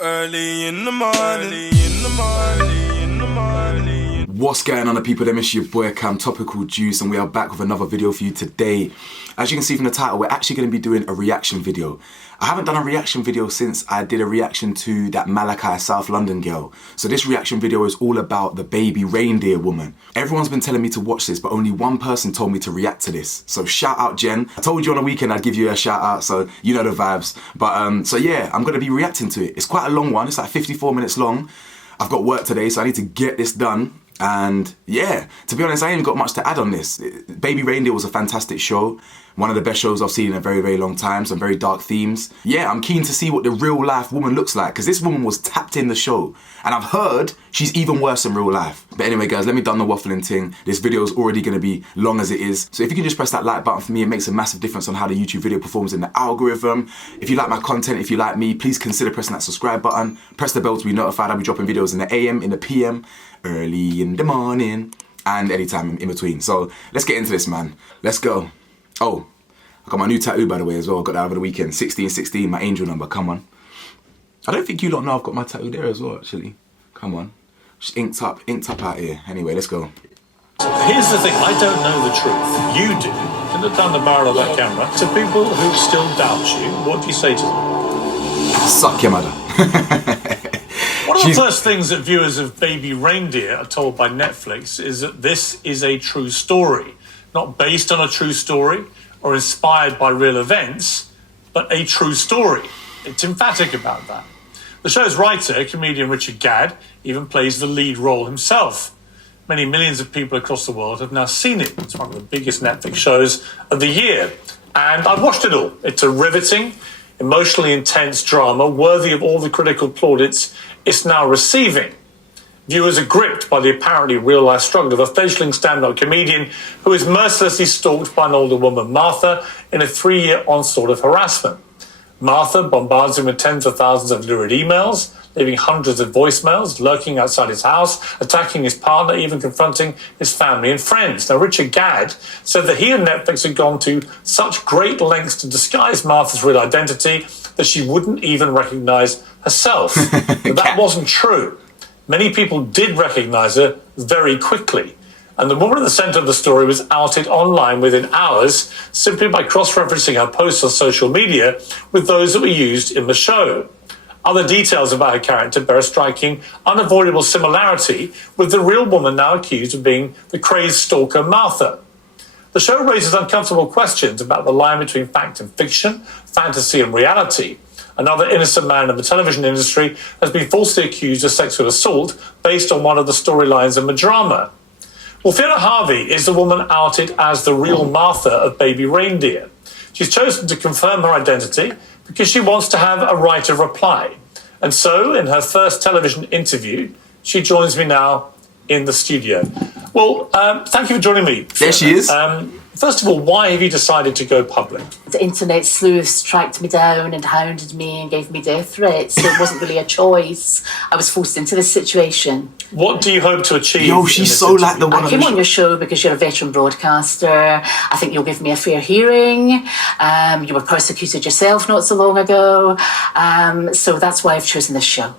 Early in the morning, What's going on, the people? Them is your boy Cam, Topical Juice, and we are back with another video for you today. As you can see from the title, we're actually going to be doing a reaction video. I haven't done a reaction video since I did a reaction to that Malachi South London girl. So this reaction video is all about the baby reindeer woman. Everyone's been telling me to watch this, but only one person told me to react to this. So shout out Jen. I told you on the weekend I'd give you a shout out, so you know the vibes. But so yeah, I'm going to be reacting to it. It's quite a long one. It's like 54 minutes long. I've got work today, so I need to get this done. And yeah, to be honest, I ain't got much to add on this. Baby Reindeer was a fantastic show. One of the best shows I've seen in a very, very long time. Some very dark themes. Yeah, I'm keen to see what the real life woman looks like, because this woman was tapped in the show. And I've heard she's even worse in real life. But anyway, guys, let me done the waffling thing. This video is already going to be long as it is. So if you can just press that like button for me, it makes a massive difference on how the YouTube video performs in the algorithm. If you like my content, if you like me, please consider pressing that subscribe button. Press the bell to be notified. I'll be dropping videos in the AM, in the PM, early in the morning, and anytime in between. So let's get into this, man. Let's go. Oh, I got my new tattoo, by the way, as well. I got that over the weekend. 1616, my angel number. Come on. I don't think you lot know I've got my tattoo there as well, actually. Come on. Just inked up out here. Anyway, let's go. Here's the thing, I don't know the truth. You do. And look down the barrel of that camera. To people who still doubt you, what do you say to them? Suck your mother. One of the first things that viewers of Baby Reindeer are told by Netflix is that this is a true story. Not based on a true story or inspired by real events, but a true story. It's emphatic about that. The show's writer, comedian Richard Gadd, even plays the lead role himself. Many millions of people across the world have now seen it. It's one of the biggest Netflix shows of the year. And I've watched it all. It's a riveting, emotionally intense drama worthy of all the critical plaudits it's now receiving. Viewers are gripped by the apparently real-life struggle of a fledgling stand-up comedian who is mercilessly stalked by an older woman, Martha, in a 3-year onslaught of harassment. Martha bombards him with tens of thousands of lurid emails, leaving hundreds of voicemails, lurking outside his house, attacking his partner, even confronting his family and friends. Now, Richard Gadd said that he and Netflix had gone to such great lengths to disguise Martha's real identity that she wouldn't even recognise herself. But that wasn't true. Many people did recognise her very quickly. And the woman at the centre of the story was outed online within hours simply by cross-referencing her posts on social media with those that were used in the show. Other details about her character bear a striking, unavoidable similarity with the real woman now accused of being the crazed stalker Martha. The show raises uncomfortable questions about the line between fact and fiction, fantasy and reality. Another innocent man in the television industry has been falsely accused of sexual assault based on one of the storylines in the drama. Well, Fiona Harvey is the woman outed as the real Martha of Baby Reindeer. She's chosen to confirm her identity because she wants to have a right of reply. And so, in her first television interview, she joins me now in the studio. Well, thank you for joining me, Fiona. There she is. First of all, why have you decided to go public? The internet sleuths tracked me down and hounded me and gave me death threats, so it wasn't really a choice. I was forced into this situation. What do you hope to achieve? Yo, she's so like the one. I came on your show because you're a veteran broadcaster. I think you'll give me a fair hearing. You were persecuted yourself not so long ago. So that's why I've chosen this show.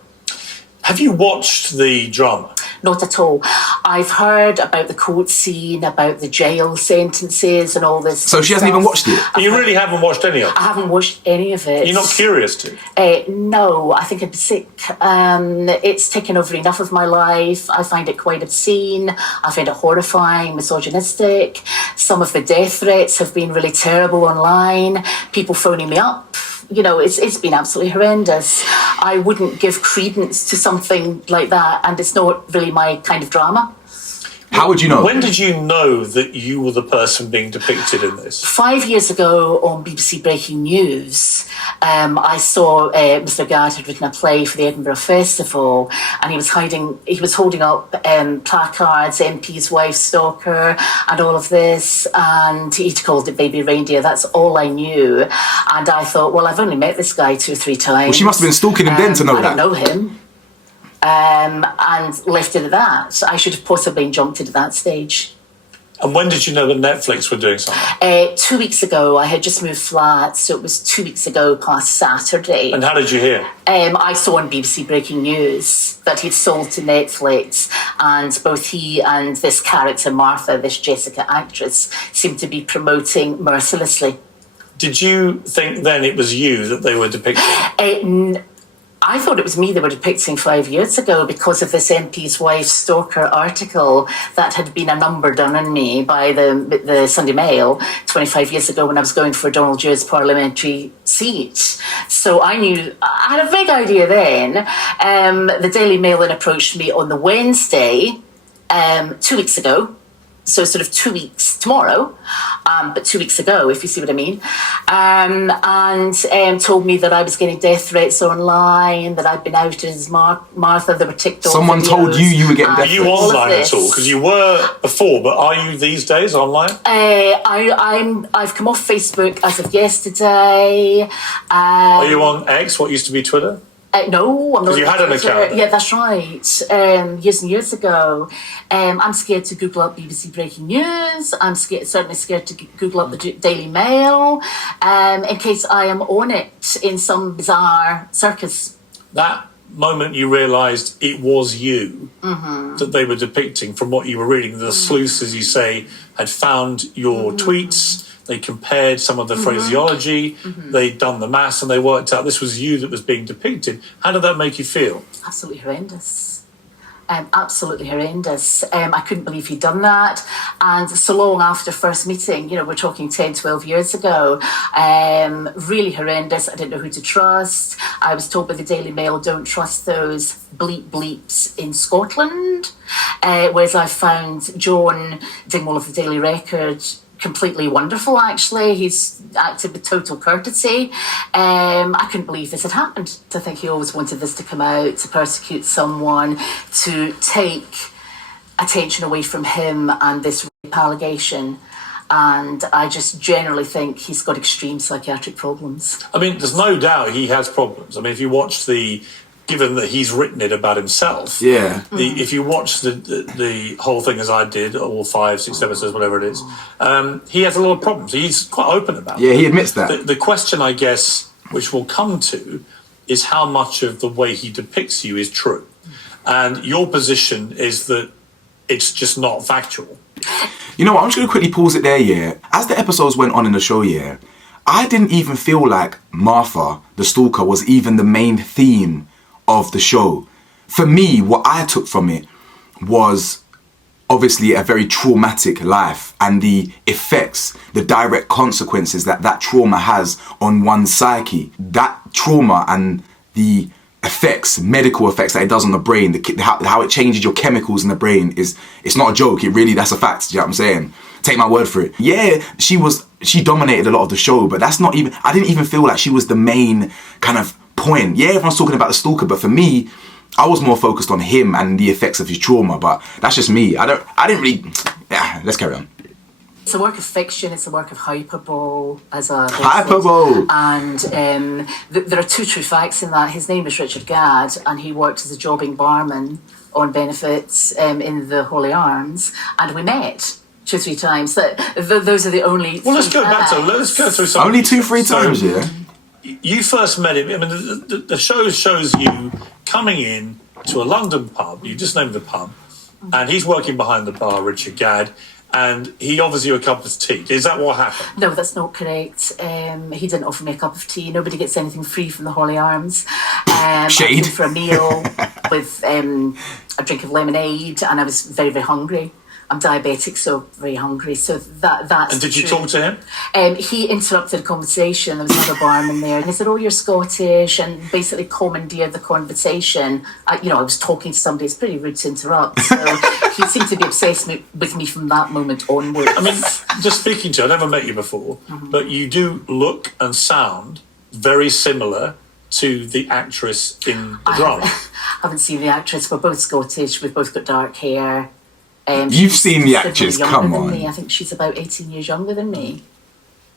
Have you watched the drama? Not at all. I've heard about the court scene, about the jail sentences and all this. So she hasn't even watched it? You really haven't watched any of it? I haven't watched any of it. You're not curious to? No, I think I'd be sick. It's taken over enough of my life. I find it quite obscene. I find it horrifying, misogynistic. Some of the death threats have been really terrible online. People phoning me up. You know, it's been absolutely horrendous. I wouldn't give credence to something like that, and it's not really my kind of drama. How would you know? When did you know that you were the person being depicted in this? 5 years ago on BBC Breaking News, I saw Mr. Gadd had written a play for the Edinburgh Festival, and he was holding up placards, MP's wife stalker, and all of this, and he'd called it Baby Reindeer. That's all I knew. And I thought, well, I've only met this guy 2 or 3 times. Well, she must have been stalking him then to know that. I don't know him. And left it at that. I should have possibly jumped into that stage. And when did you know that Netflix were doing something? 2 weeks ago. I had just moved flat, so it was 2 weeks ago past Saturday. And how did you hear? I saw on BBC Breaking News that he'd sold to Netflix, and both he and this character, Martha, this Jessica actress, seemed to be promoting mercilessly. Did you think then it was you that they were depicting? I thought it was me they were depicting 5 years ago because of this MP's wife stalker article that had been a number done on me by the Sunday Mail 25 years ago when I was going for Donald Du's parliamentary seat. So I knew, I had a vague idea then. The Daily Mail then approached me on the Wednesday, 2 weeks ago. So sort of 2 weeks tomorrow, but 2 weeks ago, if you see what I mean, and told me that I was getting death threats online, that I'd been outed as Martha, there were TikTok Someone videos, told you were getting death Are you threats? online at all? Because you were before, but are you these days online? I've come off Facebook as of yesterday. Are you on X, what used to be Twitter? No, I'm not. Because you had an account. Yeah, that's right. Years and years ago. I'm scared to Google up BBC Breaking News. I'm certainly scared to Google up the Daily Mail in case I am on it in some bizarre circus. That moment you realised it was you that they were depicting from what you were reading. The sleuths, as you say, had found your tweets. They compared some of the phraseology, they'd done the maths, and they worked out this was you that was being depicted. How did that make you feel? Absolutely horrendous. Absolutely horrendous. I couldn't believe he'd done that. And so long after first meeting, we're talking 10, 12 years ago, really horrendous. I didn't know who to trust. I was told by the Daily Mail, don't trust those bleeps in Scotland. Whereas I found John Dingwall of the Daily Record completely wonderful, actually. He's acted with total courtesy. I couldn't believe this had happened. I think he always wanted this to come out, to persecute someone, to take attention away from him and this rape allegation. And I just generally think he's got extreme psychiatric problems. I mean, there's no doubt he has problems. I mean, if you watch given that he's written it about himself. Yeah. If you watch the whole thing as I did, all 5, 6 episodes, whatever it is, he has a lot of problems. He's quite open about it. Yeah, he admits that. The question, I guess, which we'll come to, is how much of the way he depicts you is true. And your position is that it's just not factual. You know what, I'm just going to quickly pause it there, yeah. As the episodes went on in the show, yeah, I didn't even feel like Martha, the stalker, was even the main theme of the show. For me, what I took from it was obviously a very traumatic life and the effects, the direct consequences that trauma has on one's psyche. That trauma and the effects, medical effects that it does on the brain, how it changes your chemicals in the brain it's not a joke. That's a fact. Do you know what I'm saying? Take my word for it. Yeah, she dominated a lot of the show, but I didn't even feel like she was the main kind of point. Yeah, everyone's talking about the stalker, but for me, I was more focused on him and the effects of his trauma. But that's just me. I didn't really. Yeah, let's carry on. It's a work of fiction. It's a work of hyperbole, as a hyperbole. And there are two true facts in that. His name is Richard Gadd, and he worked as a jobbing barman on benefits in the Holy Arms, and we met 2 or 3 times. Those are the only. Well, let's go through some. Only 2-3 times, yeah. You first met him. I mean, the show shows you coming in to a London pub. You just named the pub, and he's working behind the bar, Richard Gadd, and he offers you a cup of tea. Is that what happened? No, that's not correct. He didn't offer me a cup of tea. Nobody gets anything free from the Holy Arms. Shade. I came for a meal with a drink of lemonade, and I was very, very hungry. I'm diabetic, so very hungry. So that's. And did you talk to him? He interrupted a conversation. There was another barman there, and he said, "Oh, you're Scottish," and basically commandeered the conversation. I was talking to somebody. It's pretty rude to interrupt. So he seemed to be obsessed with me from that moment onwards. I mean, just speaking to you, I never met you before, but you do look and sound very similar to the actress in the drama. I haven't seen the actress. We're both Scottish. We've both got dark hair. You've seen the actress, come on. I think she's about 18 years younger than me.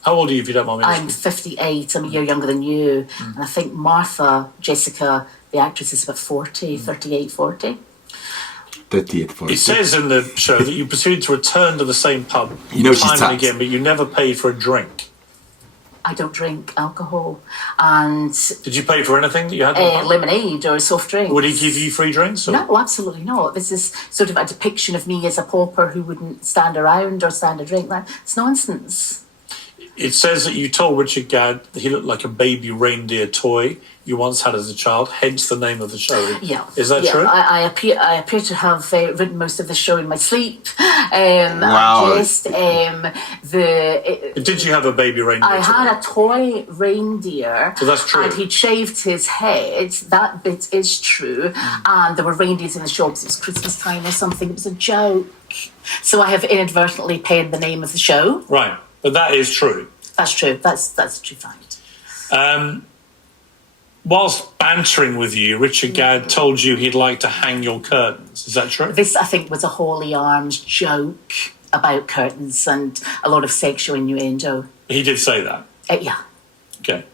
How old are you, if you don't mind me asking? I'm 58, I'm a year younger than you. And I think Martha, Jessica, the actress, is about 40, 38, 40. 30th for It says in the show that you proceeded to return to the same pub she's time and tapped. again, but you never paid for a drink. I don't drink alcohol. And Did you pay for anything that you had? In the pub? lemonade or soft drink. Would he give you free drinks? Or? No, absolutely not. This is sort of a depiction of me as a pauper who wouldn't stand around or stand a drink. It's nonsense. It says that you told Richard Gadd that he looked like a baby reindeer toy you once had as a child, hence the name of the show. Yeah. Is that true? I appear to have written most of the show in my sleep. Wow. Did you have a baby reindeer I toy? had a toy reindeer. So that's true. And he'd shaved his head. That bit is true. And there were reindeers in the shops. It was Christmas time or something. It was a joke. So I have inadvertently penned the name of the show. Right. But that is true. That's true. That's a true fact. Whilst bantering with you, Richard Gadd told you he'd like to hang your curtains. Is that true? This, I think, was a holy arms joke about curtains and a lot of sexual innuendo. He did say that? Yeah. Okay.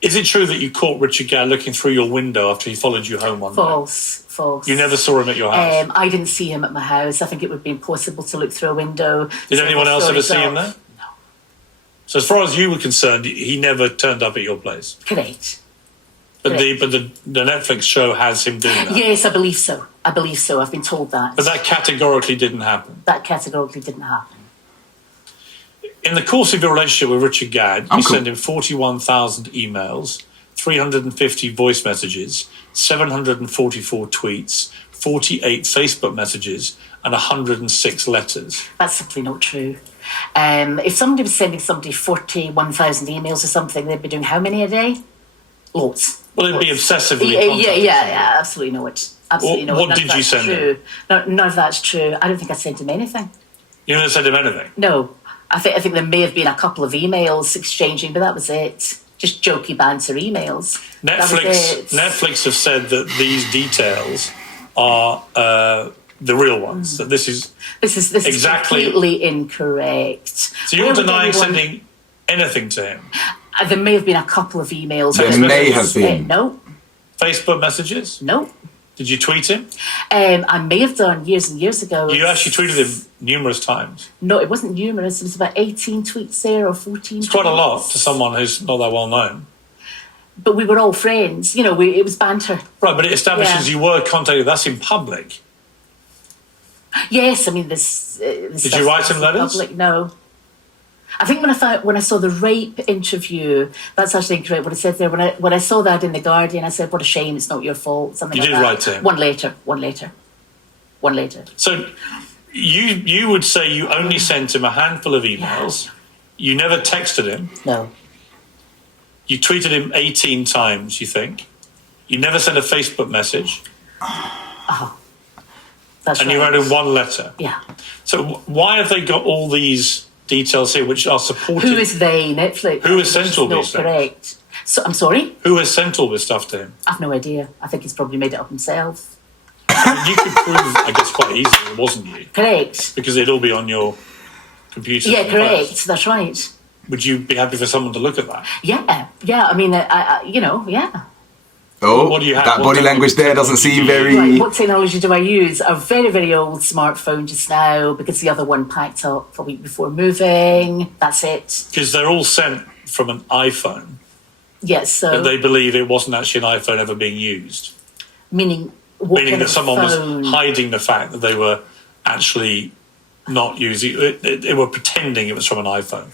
Is it true that you caught Richard Gadd looking through your window after he followed you home one night? False. You never saw him at your house? I didn't see him at my house. I think it would be impossible to look through a window. Did anyone else ever see him there? No. So as far as you were concerned, he never turned up at your place? Correct. But the Netflix show has him doing that? Yes, I believe so. I've been told that. But that categorically didn't happen? That categorically didn't happen. In the course of your relationship with Richard Gadd, you sent him 41,000 emails, 350 voice messages, 744 tweets, 48 Facebook messages, and 106 letters. That's simply not true. If somebody was sending somebody 41,000 emails or something, they'd be doing how many a day? Lots. Well, it'd be obsessively Yeah, absolutely not. Absolutely not. What did you send him? None of that's true. I don't think I sent him anything. You never sent him anything? No. I think there may have been a couple of emails exchanging, but that was it. Just jokey banter emails. Netflix have said that these details are the real ones. That this is exactly completely incorrect. So you're denying sending anything to him? There may have been a couple of emails. There may have been. No. Facebook messages? No. Did you tweet him? I may have done years and years ago. You actually tweeted him numerous times. No, it wasn't numerous. It was about 18 tweets there or 14 It's quite a lot to someone who's not that well known. But we were all friends. It was banter. Right, but it establishes you were contacted. That's in public. Yes, I mean, this Did you write him letters? Public, no. I think when I saw the rape interview, that's actually incorrect. What it said there, when I saw that in the Guardian, I said, "What a shame! It's not your fault." Something like that. You did write to him. One later. So you would say you only sent him a handful of emails. You never texted him. No. You tweeted him 18 times. You think? You never sent a Facebook message. That's and right. you wrote him one letter. Yeah. So why have they got all these details here which are supported? Who is they? Netflix. Who has sent all these things? Correct. So I'm sorry. Who has sent all this stuff to him? I've no idea. I think he's probably made it up himself. You could prove, I guess, quite easily it wasn't you. Correct. Because it'd all be on your computer. Yeah, correct. That's right. Would you be happy for someone to look at that? Yeah. I mean, yeah. Oh, What do you have? that What body language there doesn't seem very... Right, what technology do I use? A very, very old smartphone just now because the other one packed up a week before moving. That's it. Because they're all sent from an iPhone. Yes, so... But they believe it wasn't actually an iPhone ever being used. Meaning that someone was hiding the fact that they were actually not using it. They were pretending it was from an iPhone.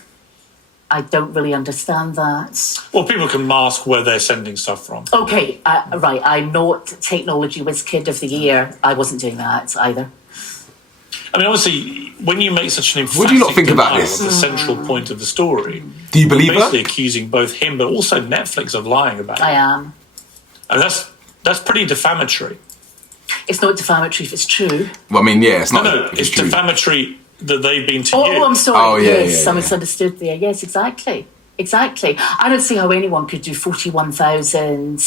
I don't really understand that. Well, people can mask where they're sending stuff from. Okay, right. I'm not technology whiz kid of the year. I wasn't doing that either. I mean, obviously, when you make such an emphatic What do you not think about denial this? of the central point of the story, Do you believe you're basically her? accusing both him but also Netflix of lying about it. I am. And that's pretty defamatory. It's not defamatory if it's true. Well, I mean, yeah, it's not... No, if it's true. defamatory that they've been to you. Oh, I'm sorry. Oh, yeah, yes, yeah, I misunderstood there. Yes, exactly. I don't see how anyone could do 41,000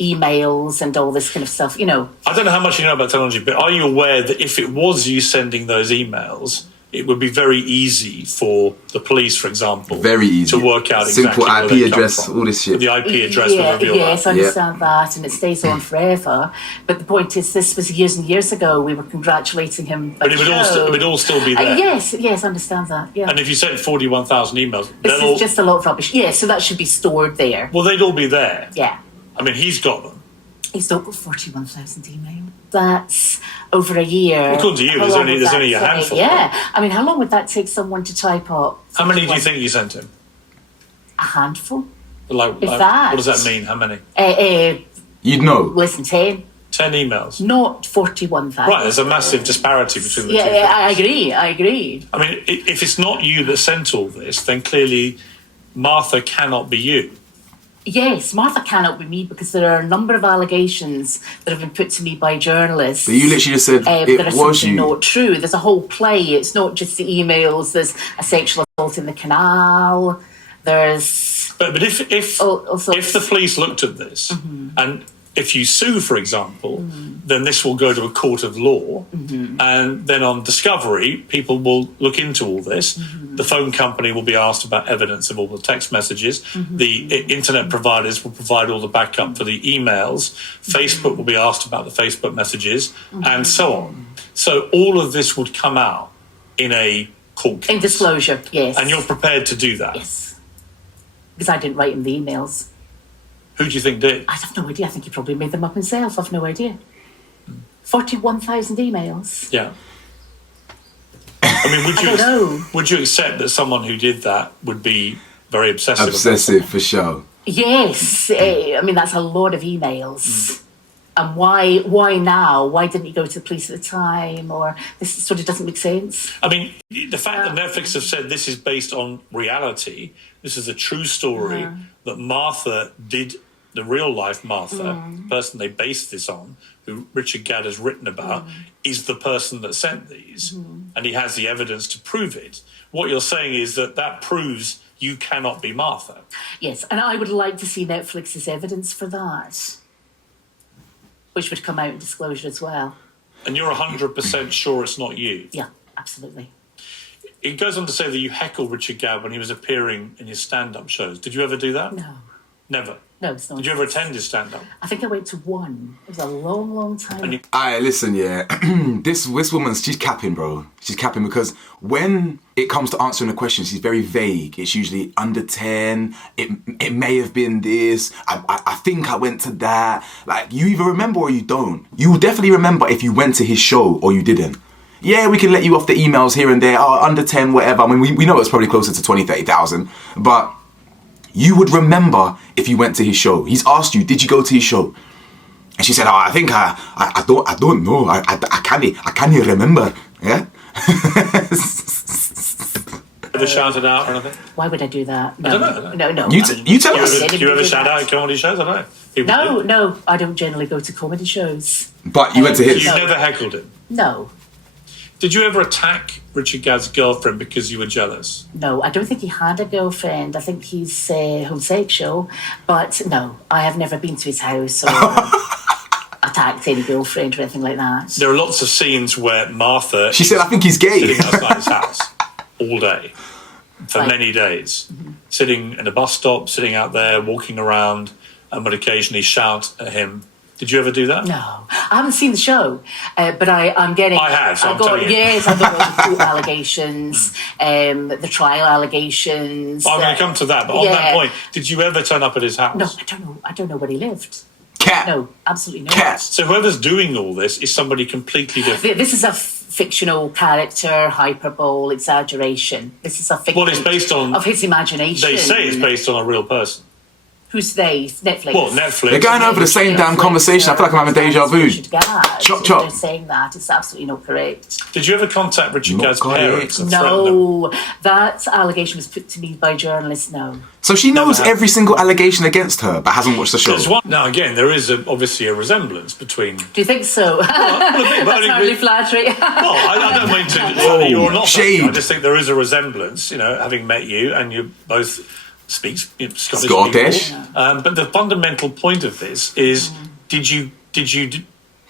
emails and all this kind of stuff, I don't know how much you know about technology, but are you aware that if it was you sending those emails, it would be very easy for the police, for example, Very easy. to work out exactly Simple where IP they come address, from. all this shit. The IP address will reveal yes, that. I understand that, and it stays on forever. But the point is, this was years and years ago. We were congratulating him. But it would all still be there. Yes, I understand that. Yeah. And if you sent 41,000 emails, This is just a lot of rubbish. Yeah, so that should be stored there. well, they'd all be there. Yeah. I mean, he's got them. He's not got 41,000 emails. That's over a year. According to you, How there's long only- would there's that only a take? handful. Yeah. I mean, how long would that take someone to type up? How many do you think you sent him? A handful? Like, If that. what does that mean? How many? You'd know. Less than 10. 10 emails. Not 41,000. Right, there's a massive disparity between the two. Yeah, I agree. I agree. I mean, if it's not you that sent all this, then clearly Martha cannot be you. Yes, Martha cannot be me because there are a number of allegations that have been put to me by journalists. But you literally just said that it are was simply you. not true. There's a whole play. It's not just the emails. There's a sexual assault in the canal. There's But if also- if the police looked at this and if you sue, for example, then this will go to a court of law, and then on discovery, people will look into all this. The phone company will be asked about evidence of all the text messages. The internet providers will provide all the backup for the emails. Facebook will be asked about the Facebook messages, and so on. So all of this would come out in a court case. in disclosure, yes. And you're prepared to do that. Yes. Because I didn't write him the emails. Who do you think did? I have no idea. I think he probably made them up himself. I've no idea. 41,000 emails. Yeah. I mean, I don't know. would you accept that someone who did that would be very obsessive? Obsessive for sure. Yes. I mean, that's a lot of emails. And why now? Why didn't you go to the police at the time? Or this sort of doesn't make sense. I mean, the fact that Netflix have said this is based on reality, this is a true story, that Martha did, the real life Martha, the person they based this on, who Richard Gadd has written about, is the person that sent these. And he has the evidence to prove it. What you're saying is that proves you cannot be Martha. Yes, and I would like to see Netflix's evidence for that, which would come out in disclosure as well. And you're 100% sure it's not you. Yeah, absolutely. It goes on to say that you heckle Richard Gadd when he was appearing in his stand-up shows. Did you ever do that? No. Never. No, it's not. Did you ever attend his stand-up? I think I went to one. It was a long, long time. And you- Alright, listen, yeah. this woman, she's capping, bro. She's capping because when it comes to answering a question, she's very vague. It's usually under 10. It may have been this. I think I went to that. Like, you either remember or you don't. You will definitely remember if you went to his show or you didn't. Yeah, we can let you off the emails here and there. Oh, under 10, whatever. I mean, we know it's probably closer to 20, 30,000. But you would remember if you went to his show. He's asked you, did you go to his show? And she said, oh, I think I don't know. I can't remember. Yeah? Ever shouted out or anything? Why would I do that? No, I don't know. No. You tell Do us. you ever shout out at comedy shows? I don't know. People do. No, I don't generally go to comedy shows. But you went to his. You've No. never heckled him. No, Did you ever attack Richard Gadd's girlfriend because you were jealous? no, I don't think he had a girlfriend. I think he's homosexual. But no, I have never been to his house or attacked any girlfriend or anything like that. There are lots of scenes where Martha She said, I think he's gay. sitting outside his house all day for Right. many days, sitting in a bus stop, sitting out there, walking around, and would occasionally shout at him. Did you ever do that? No, I haven't seen the show, but I'm getting. I have, so I'm got telling you. yes, I got all the court allegations, the trial allegations. I'm going to come to that, but on that yeah. point, did you ever turn up at his house? No, I don't know. I don't know where he lived. Cat. No, absolutely not. Cat. So whoever's doing all this is somebody completely different. This is a fictional character, hyperbole, exaggeration. This is a fiction. Well, it's based on- of his imagination. They say it's based on a real person. Who's they? Netflix. Well, Netflix. They're going over the same damn conversation. I feel like I'm having deja vu. Chop, chop. They're saying that. It's absolutely not correct. Did you ever contact Richard Not Gadd's correct. parents and threaten them? No, that allegation was put to me by journalists. No. So she knows Never every single allegation against her, but hasn't watched the show. There's one, now, again, there is obviously a resemblance between... Do you think so? Well, That's hardly flattery. Well, I don't mean to say you're not shade. funny. I just think there is a resemblance, having met you, and you both speak Scottish. Scottish. people. But the fundamental point of this is, did you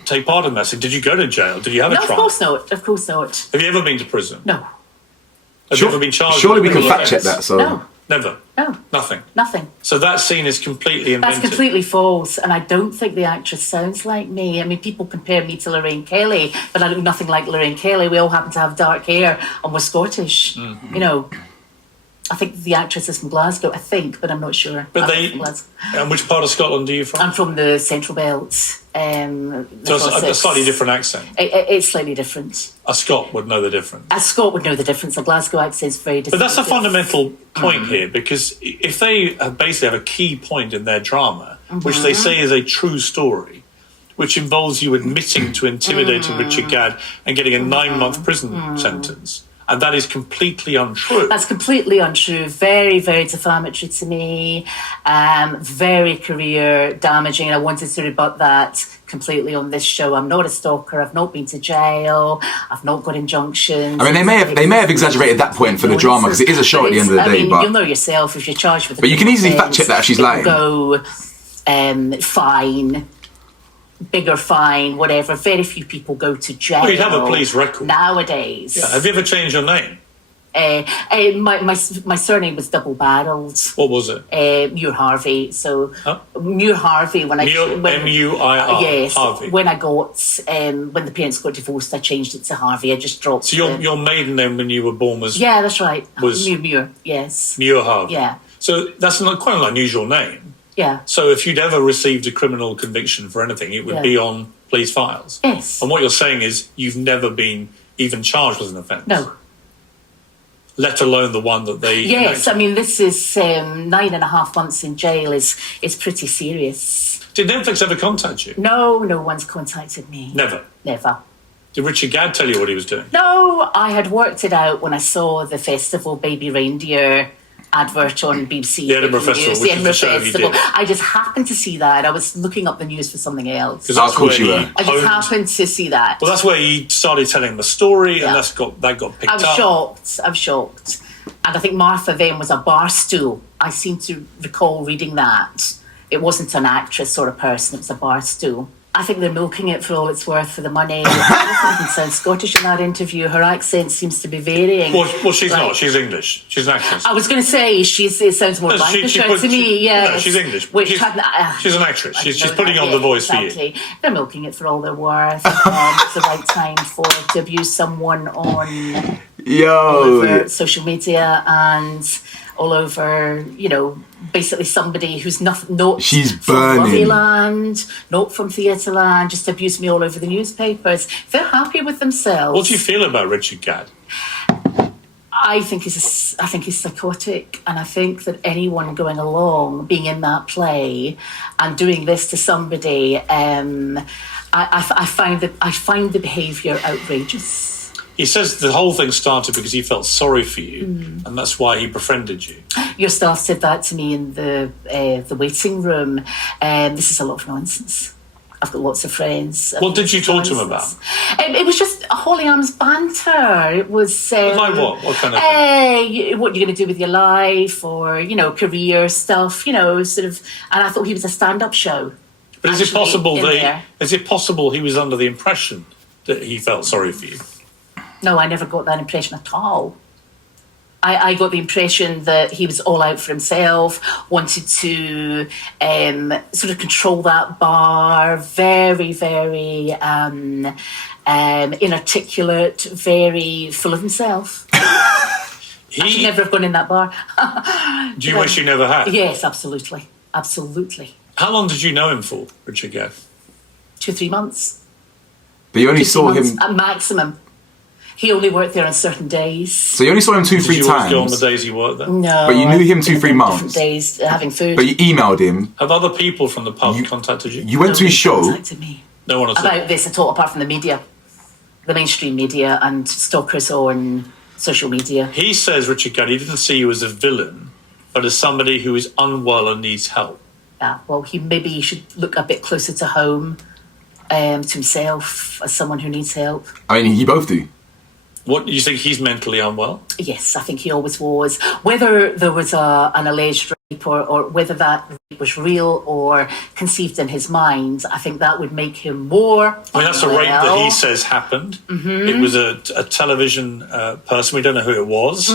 take part in this? Did you go to jail? Did you have a No, of trial? course not. Of course not. Have you ever been to prison? No. Have you ever been charged? Surely we with can criminal fact check offence? that. So No, Never. no, Nothing. nothing. So that scene is completely That's invented. completely false, and I don't think the actress sounds like me. I mean, people compare me to Lorraine Kelly, but I look nothing like Lorraine Kelly. We all happen to have dark hair, and we're Scottish. You know, I think the actress is from Glasgow, I think, but I'm not sure. But I'm they. from Glasgow. And which part of Scotland are you from? I'm from the Central Belt. So it's a slightly different accent. It's slightly different. A Scot would know the difference. A Scot would know the difference. A Glasgow accent's very But different. that's a fundamental point here, because if they basically have a key point in their drama, which they say is a true story, which involves you admitting to intimidating Richard Gadd and getting a 9-month prison sentence, and that is completely untrue. That's completely untrue. Very, very defamatory to me. Very career damaging. And I wanted to rebut that completely on this show. I'm not a stalker. I've not been to jail. I've not got injunctions. I mean, they may have exagerated that point for the drama, because it is a show at the end of the day. I mean, But you'll know yourself if you're charged with. But you can easily fact check that if she's lying. Go fine. Bigger fine, whatever. Very few people go to jail. Well, you'd have a police record nowadays. Yeah. Have you ever changed your name? My surname was double barreled. What was it? Muir Harvey. So Muir Harvey. When M-U-I-R. Yes. Harvey. When I got when the parents got divorced, I changed it to Harvey. I just dropped. So your maiden name when you were born was that's right. Was Muir. Yes. Muir Harvey. Yeah. So that's quite an unusual name. Yeah. So if you'd ever received a criminal conviction for anything, it would be on police files. Yes. And what you're saying is you've never been even charged with an offence. No. Let alone the one that they. Yes, I mean this is 9.5 months in jail is pretty serious. Did Netflix ever contact you? No one's contacted me. Never. Never. Did Richard Gadd tell you what he was doing? No, I had worked it out when I saw the festival Baby Reindeer advert on BBC. The Edinburgh Festival, the Edinburgh is the show you Festival. did. I just happened to see that. I was looking up the news for something else. Because that's where I just happened to see that. Well, that's where he started telling the story, and that got picked up. I'm shocked. And I think Martha then was a bar stool. I seem to recall reading that. It wasn't an actress or a person, it was a bar stool. I think they're milking it for all it's worth for the money. I didn't sound Scottish in that interview. Her accent seems to be varying. Well, she's not. She's English. She's an actress. I was going to say it sounds more Lancashire to me. Yeah, no, she's English. She's an actress. She's putting on the voice for you. They're milking it for all they're worth. It's the right time to abuse someone on all over social media and all over, basically somebody who's not she's from burning. Land, not from Theatreland, just abused me all over the newspapers. They're happy with themselves. What do you feel about Richard Gadd? I think he's psychotic, and I think that anyone going along, being in that play, and doing this to somebody, I find the behaviour outrageous. He says the whole thing started because he felt sorry for you, and that's why he befriended you. Your staff said that to me in the waiting room. This is a lot of nonsense. I've got lots of friends. What did you talk to him about? It was just holy arms banter. It was like what? What kind of thing? What you're going to do with your life, or career stuff. Sort of. And I thought he was a stand-up show. But is it possible he was under the impression that he felt sorry for you? No, I never got that impression at all. I got the impression that he was all out for himself, wanted to sort of control that bar, very, very inarticulate, very full of himself. I should never have gone in that bar. Do you wish you never had? Yes, absolutely. Absolutely. How long did you know him for, Richard Gadd? 2-3 months. But you only saw him... At maximum. He only worked there on certain days. So you only saw him 2-3 times? Did you always go on the days he worked there? No. But you knew him 2-3 months? Different days, having food. But you emailed him? Have other people from the pub contacted you? You went to his show? Contacted me. No one at all? About this at all, apart from the media. The mainstream media and stalkers on social media. He says, Richard Gadd, he didn't see you as a villain, but as somebody who is unwell and needs help. Yeah, well, he should look a bit closer to home, to himself, as someone who needs help. I mean, you both do. What, you think he's mentally unwell? Yes, I think he always was. Whether there was an alleged or whether that rape was real or conceived in his mind, I think that would make him more. I mean, that's a rape that he says happened. It was a television person. We don't know who it was.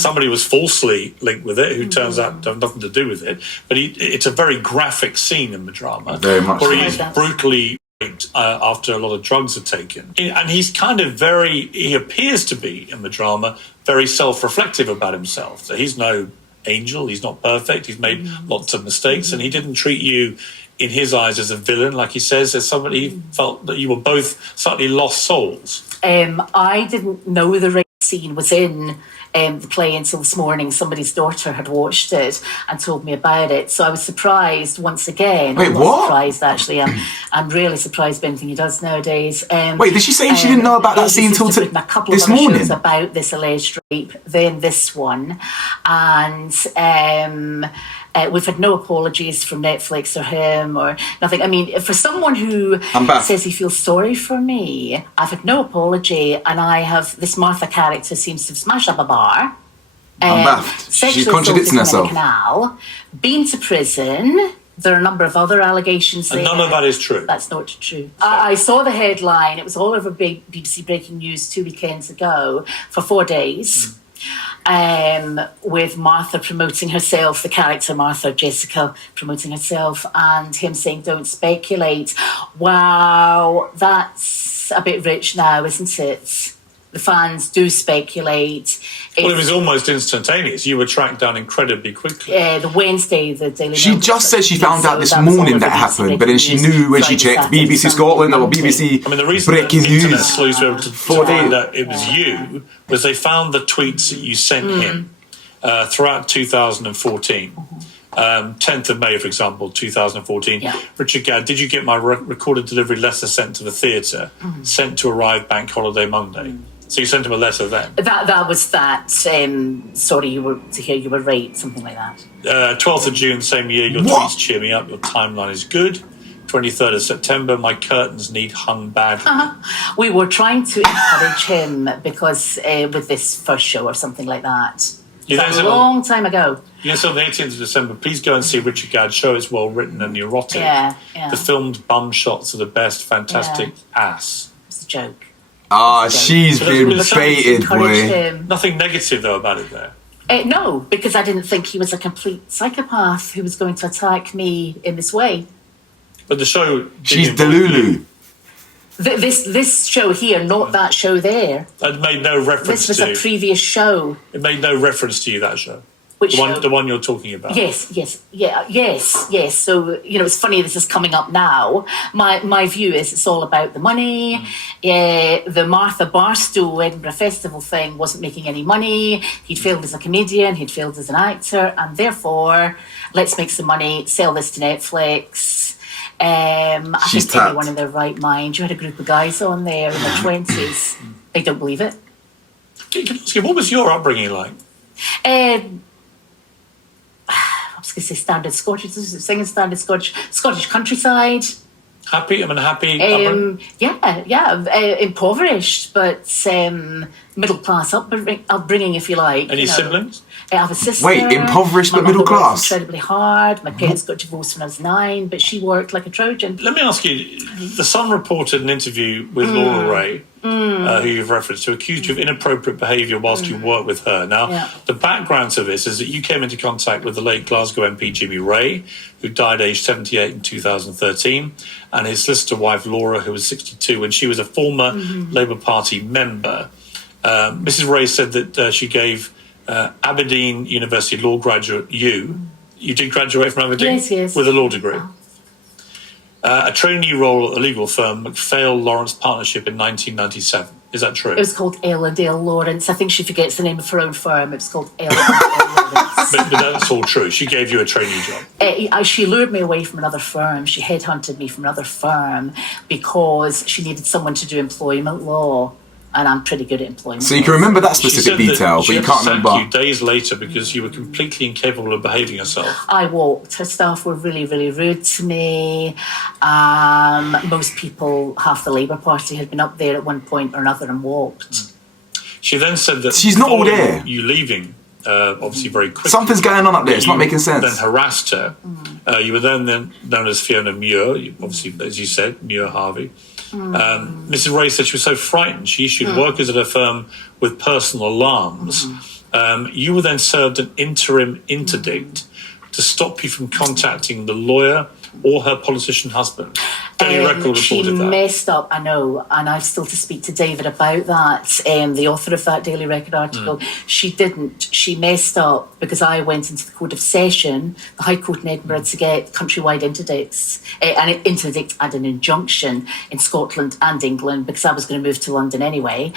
Somebody was falsely linked with it, who turns out to have nothing to do with it. But it's a very graphic scene in the drama, Very much where so. he's brutally raped after a lot of drugs are taken. And he's kind of he appears to be, in the drama, very self-reflective about himself. So he's no angel, he's not perfect, he's made lots of mistakes, and he didn't treat you, in his eyes, as a villain, like he says, as somebody who felt that you were both slightly lost souls. I didn't know the rape scene was in the play until this morning. Somebody's daughter had watched it and told me about it, so I was surprised once again. Wait, I'm not what? Surprised, actually. I'm really surprised by anything he does nowadays. Wait, did she say she didn't know about that scene till a couple this of other morning? shows about this alleged rape, then this one, and we've had no apologies from Netflix or him or nothing. I mean, for someone who says he feels sorry for me, I've had no apology, and I have this Martha character seems to have smashed up a bar. I'm baffed. She's contradicting herself. Canal, been to prison. There are a number of other allegations And there. none of that is true. That's not true. I saw the headline. It was all over BBC Breaking News 2 weekends ago for 4 days. With Martha promoting herself, the character Martha, Jessica, promoting herself, and him saying, "Don't speculate." Wow, that's a bit rich now, isn't it? The fans do speculate. Well, it was almost instantaneous. You were tracked down incredibly quickly. The Wednesday, the Daily She Mail just said she found out this that was all morning over that BBC happened, but then she Breaking knew when News, she Friday, checked Saturday, BBC Sunday, Scotland or Monday. BBC I mean, the reason Breaking that internet News. sleuths were able to 4 days. find that it was you was they found the tweets that you sent him throughout 2014. 10th of May, for example, 2014. Yeah. Richard Gadd, did you get my recorded delivery letter sent to the theatre, sent to arrive bank holiday Monday? So you sent him a letter then? That was that. Sorry, you were raped, something like that. 12th of June, same year, your tweets cheer me up, your timeline is good. 23rd of September, my curtains need hung badly. We were trying to encourage him because with this first show or something like that. A long time ago. Yes, on the 18th of December, please go and see Richard Gadd's show. It's well written and erotic. Yeah. The filmed bum shots are the best. Fantastic ass. It's a joke. She's been baited, boy. Him. Nothing negative, though, about it there. No, because I didn't think he was a complete psychopath who was going to attack me in this way. But the show... She's Delulu. This show here, not that show there. It made no reference to... This was a previous show. It made no reference to you, that show. Which the one you're talking about. Yes. So, it's funny this is coming up now. My view is it's all about the money. The Martha Barstow Edinburgh Festival thing wasn't making any money. He'd failed as a comedian, he'd failed as an actor, and therefore, let's make some money, sell this to Netflix. I think anyone in their right mind. You had a group of guys on there in their 20s. They don't believe it. Can I ask you, what was your upbringing like? I was going to say standard Scottish, singing standard Scottish countryside. Happy? Upbringing? Impoverished, but middle class upbringing, if you like. Any siblings? I have a sister. Wait, impoverished but middle class? Incredibly hard. My parents got divorced when I was 9, but she worked like a Trojan. Let me ask you, The Sun reported an interview with Laura Ray, who you've referenced, who accused you of inappropriate behaviour whilst you worked with her. Now, the background to this is that you came into contact with the late Glasgow MP Jimmy Ray, who died aged 78 in 2013, and his solicitor wife Laura, who was 62, and she was a former Labour Party member. Mrs Ray said that she gave Aberdeen University law graduate you did graduate from Aberdeen? Yes. With a law degree. A trainee role at a legal firm, McPhail Lawrence Partnership, in 1997. Is that true? It was called L&L Lawrence. I think she forgets the name of her own firm. It was called L&L Lawrence. But that's all true. She gave you a trainee job. She lured me away from another firm. She headhunted me from another firm because she needed someone to do employment law. And I'm pretty good at employment. So you can remember that specific detail, but you can't remember. She sacked you days later because you were completely incapable of behaving yourself. I walked. Her staff were really, really rude to me. Most people, half the Labour Party, had been up there at one point or another and walked. She then said that she's not all there. You leaving obviously very quickly. Something's going on up there. It's not making sense. Then harassed her. You were then known as Fiona Muir, obviously, as you said, Muir Harvey. Mrs. Ray said she was so frightened she issued workers at her firm with personal alarms. You were then served an interim interdict to stop you from contacting the lawyer or her politician husband. Daily Record she reported that. messed up, I know, and I've still to speak to David about that, the author of that Daily Record article. She didn't. She messed up because I went into the Court of Session, the High Court in Edinburgh, to get countrywide interdicts, an interdict and an injunction in Scotland and England because I was going to move to London anyway.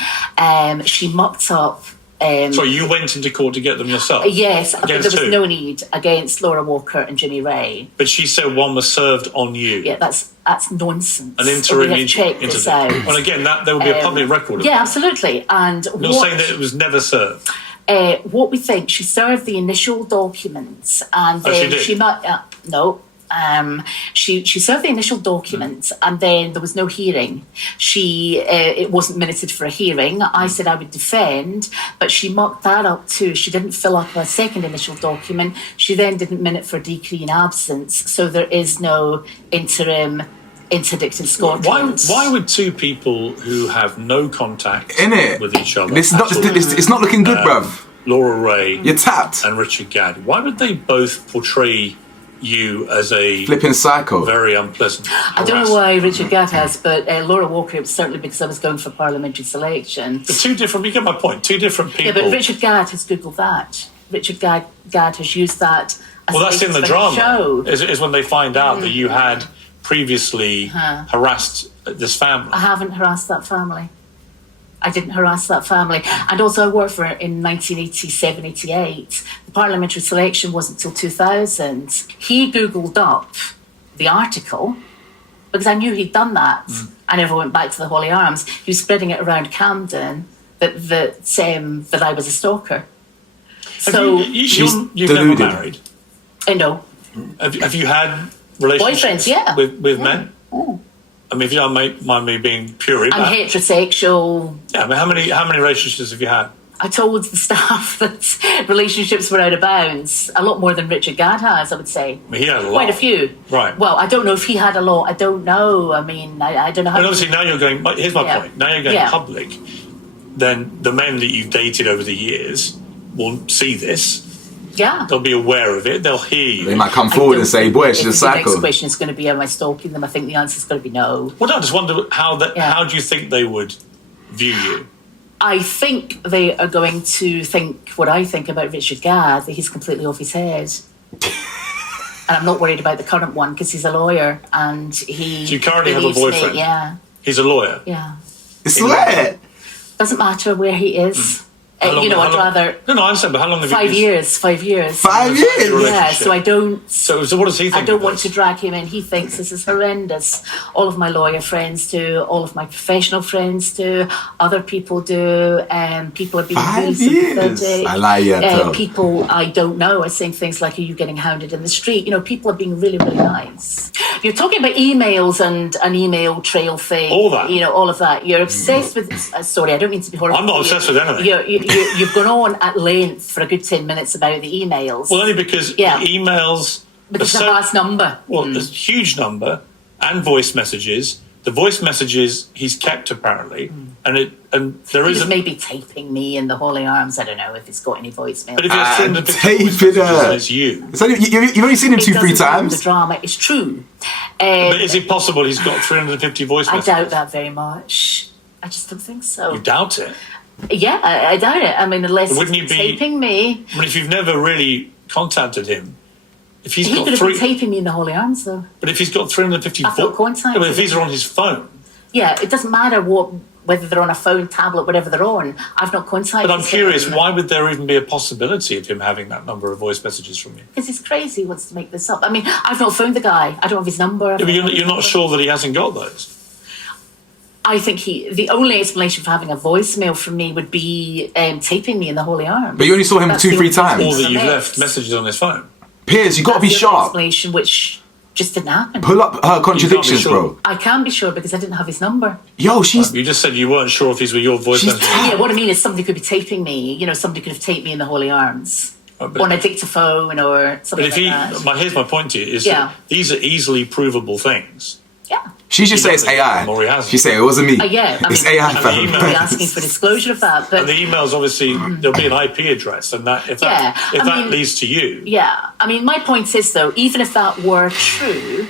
She mucked up. So you went into court to get them yourself? Yes, but there was who? no need against Laura Walker and Ginny Ray. But she said one was served on you. Yeah, that's nonsense. An interim We have checked this out. Well, again, there would be a public record of Yeah, that. absolutely. And You're saying that it was never served? what we think, she served the initial documents, and then she did? No. She served the initial documents, and then there was no hearing. It wasn't minuted for a hearing. I said I would defend, but she mucked that up too. She didn't fill up a second initial document. She then didn't minute for decree in absence, so there is no interim interdict in Scotland. Why would two people who have no contact with each other? It's not looking good, bruv. Laura Ray, you're tapped, and Richard Gadd. Why would they both portray you as a flipping psycho? Very unpleasant. I don't know why Richard Gadd has, but Laura Walker, it was certainly because I was going for parliamentary selection. But two different, you get my point, two different people. Yeah, but Richard Gadd has Googled that. Richard Gadd has used that as well, that's in the drama. Show. Is when they find out that you had previously harassed this family. I haven't harassed that family. I didn't harass that family. And also I worked for it in 1987, 88. The parliamentary selection wasn't until 2000. He Googled up the article because I knew he'd done that. I never went back to the Holy Arms. He was spreading it around Camden that I was a stalker. So you've never married? No. Have you had relationships boyfriends, yeah. with men? I mean, if you don't mind me being pure, I'm heterosexual. Yeah, I mean, how many relationships have you had? I told the staff that relationships were out of bounds. A lot more than Richard Gadd has, I would say. I mean, he had a lot. Quite a few. Right. Well, I don't know if he had a lot. I don't know. I mean, I don't know how... But obviously, now you're going... Here's my point. Now you're going public. Then the men that you've dated over the years will see this. Yeah. They'll be aware of it. They'll hear you. They might come forward and say, boy, she's a psycho. The next question is going to be, am I stalking them? I think the answer is going to be no. Well, no, I just wonder how do you think they would view you? I think they are going to think what I think about Richard Gadd, that he's completely off his head. And I'm not worried about the current one because he's a lawyer and he... So you currently have a boyfriend? Yeah. He's a lawyer? Yeah. It's lit. Doesn't matter where he is. I'd rather... No, I understand, but how long have you... 5 years. 5 years. 5 years? Yeah, so I don't... So what does he think? I don't want to drag him in. He thinks this is horrendous. All of my lawyer friends do, all of my professional friends do, other people do, people are being really sympathetic. I lie, people I don't know are saying things like, are you getting hounded in the street? You know, people are being really, really nice. You're talking about emails and an email trail thing. All that. You know, all of that. You're obsessed with... sorry, I don't mean to be horrible. I'm not obsessed with anything. You've gone on at length for a good 10 minutes about the emails. Well, only because emails... Because it's a vast number. Well, there's a huge number, and voice messages. The voice messages he's kept, apparently, and there is... He's maybe taping me in the Holy Arms. I don't know if he's got any voicemail. But if you're sending the taping it's you. So you've only seen him 2-3 times? The drama is true. But is it possible he's got 350 voice messages? I doubt that very much. I just don't think so. You doubt it? Yeah, I doubt it. I mean, unless he's taping me. I mean, if you've never really contacted him, if he's he got could have been taping me in the Holy Arms, though. But if he's got 350... I've got contact. But if these are on his phone... Yeah, it doesn't matter whether they're on a phone, tablet, whatever they're on. I've not contacted But I'm curious, why would there even be a possibility of him having that number of voice messages from you? Because he's crazy, he wants to make this up. I mean, I've not phoned the guy. I don't have his number. Yeah, but you're not sure that he hasn't got those? I think the only explanation for having a voicemail from me would be taping me in the Holy Arms. But you only saw him 2-3 times. Or that you've left messages on his phone. Piers, you've got to be sharp. Explanation which Just didn't happen. Pull up her contradictions, sure. bro. I can't be sure because I didn't have his number. Yo, she's... You just said you weren't sure if these were your voice messages. Yeah, what I mean is somebody could be taping me. You know, somebody could have taped me in the Holy Arms. On a dictaphone or something like that. Here's my point to you, is that these are easily provable things. Yeah. She just says it's AI. She say it wasn't me. It's AI, fam. I'll be asking for disclosure of that. But and the emails, obviously, there'll be an IP address, and that if that leads to you. Yeah. I mean, my point is, though, even if that were true,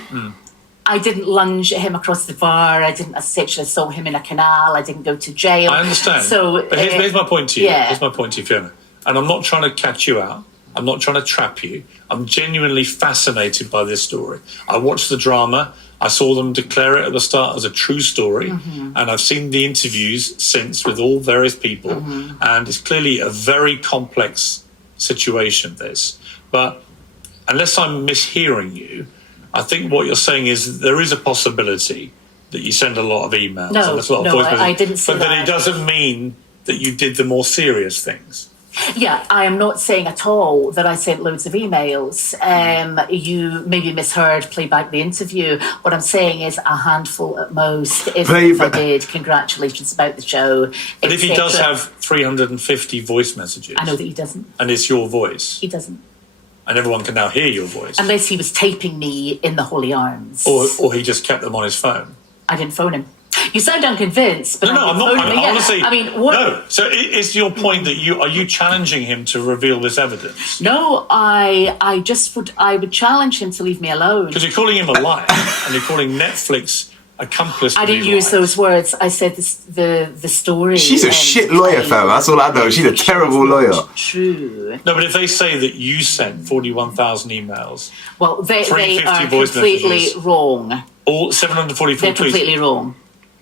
I didn't lunge at him across the bar. I didn't sexually assault him in a canal. I didn't go to jail. I understand. So, but here's my point to you. Yeah. Here's my point to you, Fiona. And I'm not trying to catch you out. I'm not trying to trap you. I'm genuinely fascinated by this story. I watched the drama. I saw them declare it at the start as a true story. And I've seen the interviews since with all various people. And it's clearly a very complex situation, this. But unless I'm mishearing you, I think what you're saying is there is a possibility that you send a lot of emails. No, and there's a lot of voice messages, I didn't say but that. But it doesn't mean that you did the more serious things. Yeah, I am not saying at all that I sent loads of emails. You maybe misheard, play back the interview. What I'm saying is a handful at most. If I did, congratulations about the show. But if he does have 350 voice messages... I know that he doesn't. And it's your voice. He doesn't. And everyone can now hear your voice. Unless he was taping me in the Holy Arms. Or he just kept them on his phone. I didn't phone him. You sound unconvinced, but I'm not. Honestly, I mean, what? No. So is your point that are you challenging him to reveal this evidence? No, I would challenge him to leave me alone. Because you're calling him a liar, and you're calling Netflix accomplice. I didn't use those words. I said the story. She's a shit lawyer, fam. That's all I know. She's a terrible lawyer. True. No, but if they say that you sent 41,000 emails, well, they are voice completely messages, wrong. All 744 They're tweets. completely wrong.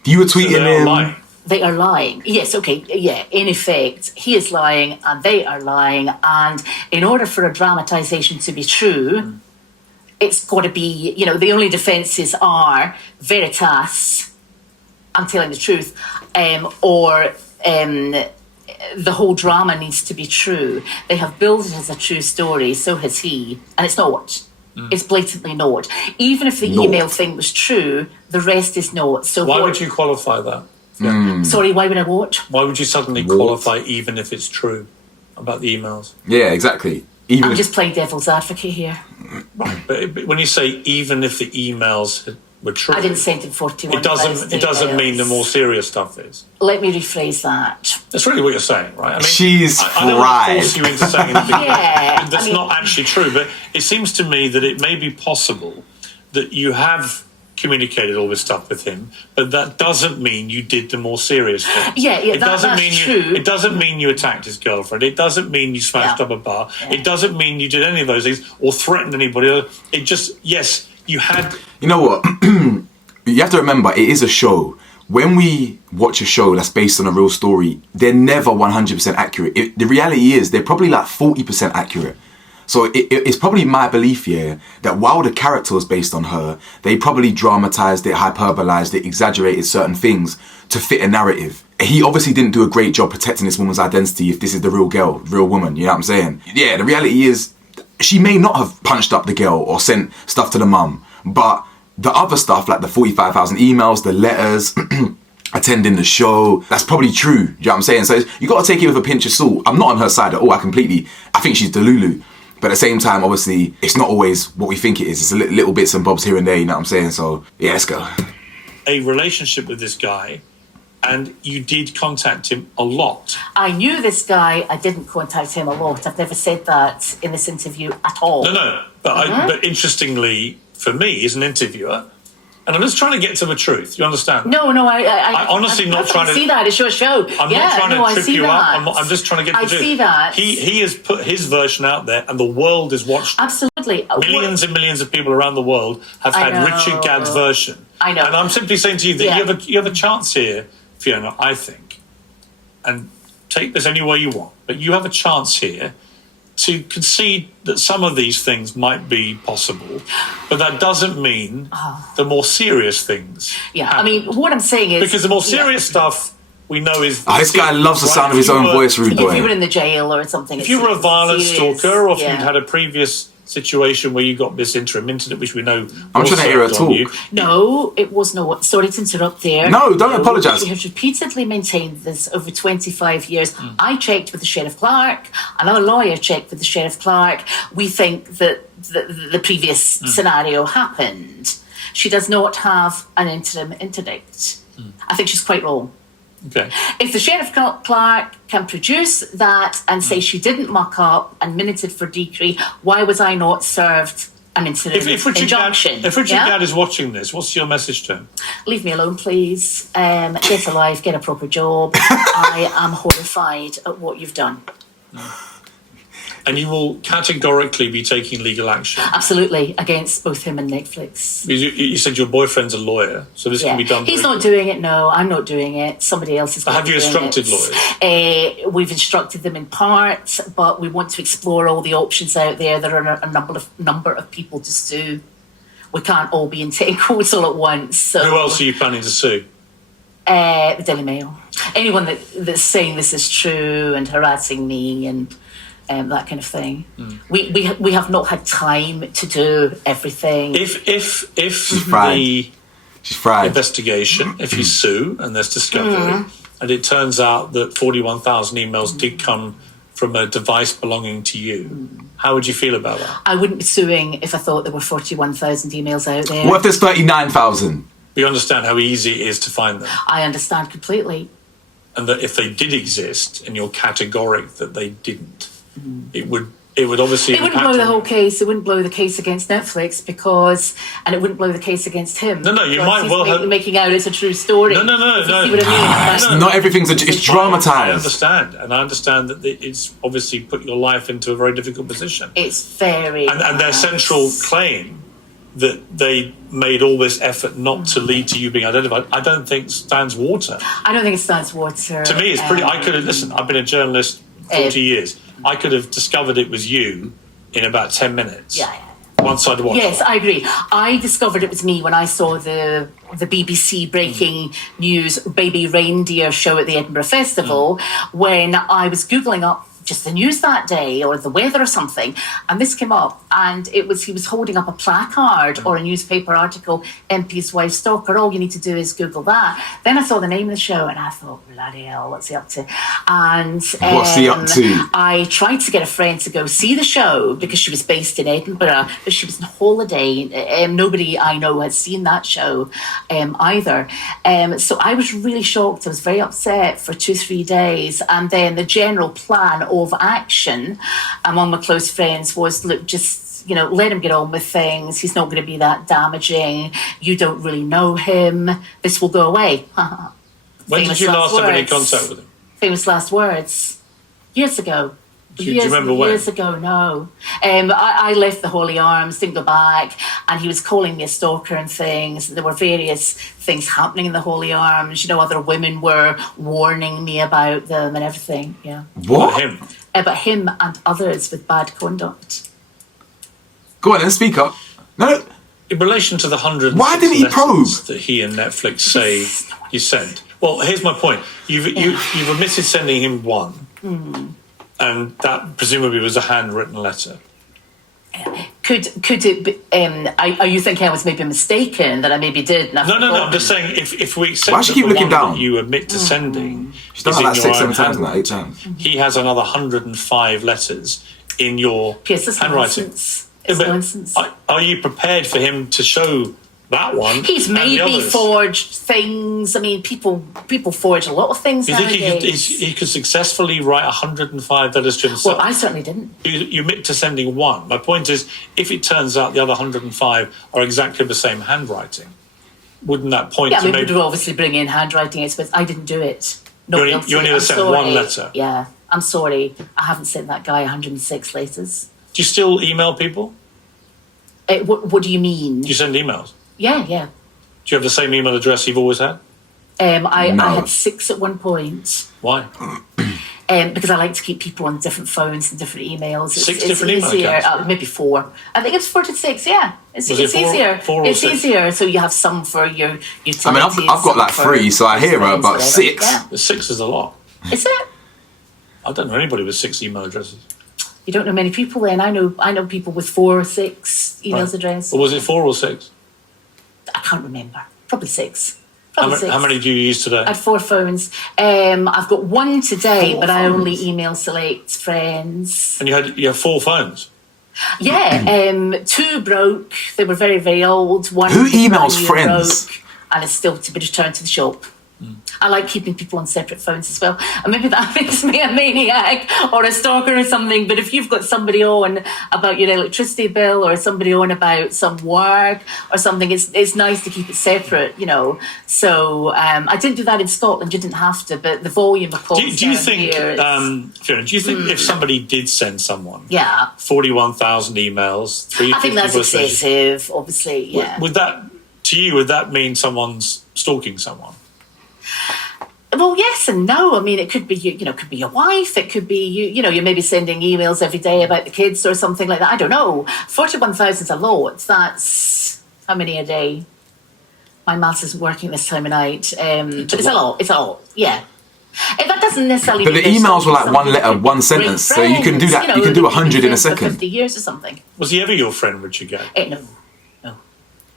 You were tweeting him. They are lying. Yes, okay, yeah. In effect, he is lying and they are lying. And in order for a dramatisation to be true, it's got to be, the only defences are veritas, I'm telling the truth, or the whole drama needs to be true. They have billed it as a true story, so has he, and it's not. It's blatantly not. Even if the email thing was true, the rest is not. So why would you qualify that? Sorry, why would I what? Why would you suddenly qualify even if it's true about the emails? Yeah, exactly. I'm just playing devil's advocate here. Right, but when you say even if the emails were true, I didn't send him 41. It doesn't mean the more serious stuff is. Let me rephrase that. That's really what you're saying, right? I mean, she's I don't want to force you into saying anything that's not actually true, but it seems to me that it may be possible that you have communicated all this stuff with him, but that doesn't mean you did the more serious thing. That's true. It doesn't mean you attacked his girlfriend. It doesn't mean you smashed up a bar. Yeah. It doesn't mean you did any of those things or threatened anybody. It just, yes, you had... You know what? You have to remember, it is a show. When we watch a show that's based on a real story, they're never 100% accurate. The reality is they're probably like 40% accurate. So it's probably my belief here that while the character was based on her, they probably dramatized it, hyperbolized it, exaggerated certain things to fit a narrative. He obviously didn't do a great job protecting this woman's identity if this is the real girl, real woman, you know what I'm saying? Yeah, the reality is she may not have punched up the girl or sent stuff to the mum, but the other stuff like the 45,000 emails, the letters, attending the show, that's probably true, you know what I'm saying? So you got to take it with a pinch of salt. I'm not on her side at all, I think she's delulu. But at the same time, obviously, it's not always what we think it is. It's a little bits and bobs here and there, you know what I'm saying? So, yeah, let's go. A relationship with this guy, and you did contact him a lot. I knew this guy. I didn't contact him a lot. I've never said that in this interview at all. No. But interestingly, for me, as an interviewer, and I'm just trying to get to the truth. You understand? No, I honestly not trying to see that. It's your show. I'm not trying to trip you up. I'm just trying to get to the truth. I see that. He has put his version out there, and the world has watched. Absolutely. Millions and millions of people around the world have had Richard Gadd's version. I know. And I'm simply saying to you that you have a chance here, Fiona, I think, and take this any way you want, but you have a chance here to concede that some of these things might be possible, but that doesn't mean the more serious things happen. I mean, what I'm saying is... Because the more serious stuff we know is... this guy loves the sound of his own voice, rude boy. If you were in the jail or something... If you were a violent stalker or if you'd had a previous situation where you got this interim incident, which we know I'm trying to hear her also on you. talk. No, it was not. Sorry to interrupt there. No, don't apologise. She has repeatedly maintained this over 25 years. I checked with the Sheriff Clerk, another lawyer checked with the Sheriff Clerk. We think that the previous scenario happened. She does not have an interim interdict. I think she's quite wrong. Okay. If the Sheriff Clerk can produce that and say she didn't muck up and minuted for decree, why was I not served an interim injunction? If Richard Gadd is watching this, what's your message to him? Leave me alone, please. Get a life, get a proper job. I am horrified at what you've done. And you will categorically be taking legal action? Absolutely, against both him and Netflix. You said your boyfriend's a lawyer, so this can be done. He's not doing it, no, I'm not doing it. Somebody else is doing it. Have you instructed lawyers? We've instructed them in part, but we want to explore all the options out there. There are a number of people to sue. We can't all be in 10 courts all at once. So. Who else are you planning to sue? The Daily Mail. Anyone that's saying this is true and harassing me and that kind of thing. We have not had time to do everything. If She's fried. Investigation, if you sue and there's discovery, and it turns out that 41,000 emails did come from a device belonging to you, how would you feel about that? I wouldn't be suing if I thought there were 41,000 emails out there. What if there's 39,000? You understand how easy it is to find them. I understand completely. And that if they did exist and you're categoric that they didn't, it would obviously... It wouldn't blow the whole case. It wouldn't blow the case against Netflix and it wouldn't blow the case against him. No, you might well have... making out it's a true story. No. See what I mean? Not everything's it's dramatised. I understand. And I understand that it's obviously put your life into a very difficult position. It's very... And their central claim that they made all this effort not to lead to you being identified, I don't think stands water. I don't think it stands water. To me, it's pretty... I could have... Listen, I've been a journalist 40 years. I could have discovered it was you in about 10 minutes. Yeah. Once I'd watched Yes, I agree. I discovered it was me when I saw the BBC breaking news Baby Reindeer show at the Edinburgh Festival, when I was Googling up just the news that day or the weather or something, and this came up, and he was holding up a placard or a newspaper article, MP's wife stalker, all you need to do is Google that. Then I saw the name of the show and I thought, bloody hell, what's he up to? And what's he up to? I tried to get a friend to go see the show because she was based in Edinburgh, but she was on holiday. Nobody I know had seen that show either. So I was really shocked. I was very upset for 2-3 days, and then the general plan of action among my close friends was, look, just, let him get on with things. He's not going to be that damaging. You don't really know him. This will go away. When did you last have any contact with him? Famous last words. Years ago. Do you remember when? Years ago, no. I left the Holy Arms, didn't go back, and he was calling me a stalker and things. There were various things happening in the Holy Arms. Other women were warning me about them and everything. Yeah. What? About him and others with bad conduct. Go on then, speak up. No. In relation to the 100 Why didn't he probe that he and Netflix say you sent? Well, here's my point. You've admitted sending him one. And that presumably was a handwritten letter. Could it be, are you thinking I was maybe mistaken, that I maybe did? No, I'm just saying, if we accept why she keep looking down? That you admit to sending... She's done that 6-7 times now, 8 times. He has another 105 letters in your handwriting. Nonsense. Are you prepared for him to show that one? He's maybe forged things. I mean, people forge a lot of things nowadays. You think he could successfully write 105 letters to himself? Well, I certainly didn't. You admit to sending one. My point is, if it turns out the other 105 are exactly the same handwriting, wouldn't that point to maybe... we would obviously bring in handwriting experts. I didn't do it. You only ever sent one letter? Yeah, I'm sorry. I haven't sent that guy 106 letters. Do you still email people? What do you mean? Do you send emails? Yeah. Do you have the same email address you've always had? I had 6 at one point. Why? Because I like to keep people on different phones and different emails. It's different email accounts? Maybe 4. I think it's 4 to 6, yeah. It's easier. 4 or it's 6? Easier, so you have some for your utilities. I mean, I've got like 3, so I hear her, but 6. Yeah. 6 is a lot. Is it? I don't know anybody with 6 email addresses. You don't know many people then. I know people with 4 or 6 emails address. Or was it 4 or 6? I can't remember. Probably 6. How many do you use today? I had 4 phones. I've got 1 today, 4 but I only phones? email select friends. And you have 4 phones? Yeah, 2 broke. They were very, very old. One Who emails brand new friends? broke, and it's still to be returned to the shop. I like keeping people on separate phones as well. And maybe that makes me a maniac or a stalker or something. But if you've got somebody on about your electricity bill or somebody on about some work or something, it's nice to keep it separate, you know. So I didn't do that in Scotland. You didn't have to. But the volume of calls Do you think, here is, Fiona, do you think if somebody did send someone 41,000 emails, I think that's excessive, obviously, yeah. Would that mean someone's stalking someone? Well, yes and no. I mean, it could be it could be your wife. It could be you're maybe sending emails every day about the kids or something like that. I don't know. 41,000 is a lot. That's how many a day? My maths isn't working this time of night. But it's a lot. It's a lot. Yeah. And that doesn't necessarily. But the emails were like 1 letter, 1 sentence, so you can do that. You can do 100 in a second. 50 years or something. Was he ever your friend, Richard Gadd? No.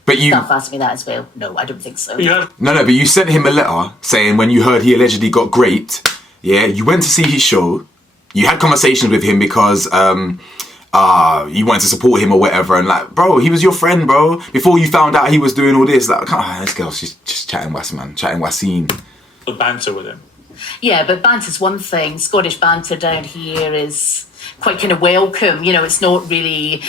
But you Staff asked me that as well. No, I don't think so. but you sent him a letter saying when you heard he allegedly got raped, you went to see his show, you had conversations with him because you wanted to support him or whatever, and like, bro, he was your friend, bro. Before you found out he was doing all this, like, this girl's just chatting was, man, chatting waseen. The banter with him. Yeah, but banter's one thing. Scottish banter down here is quite kind of welcome. It's not really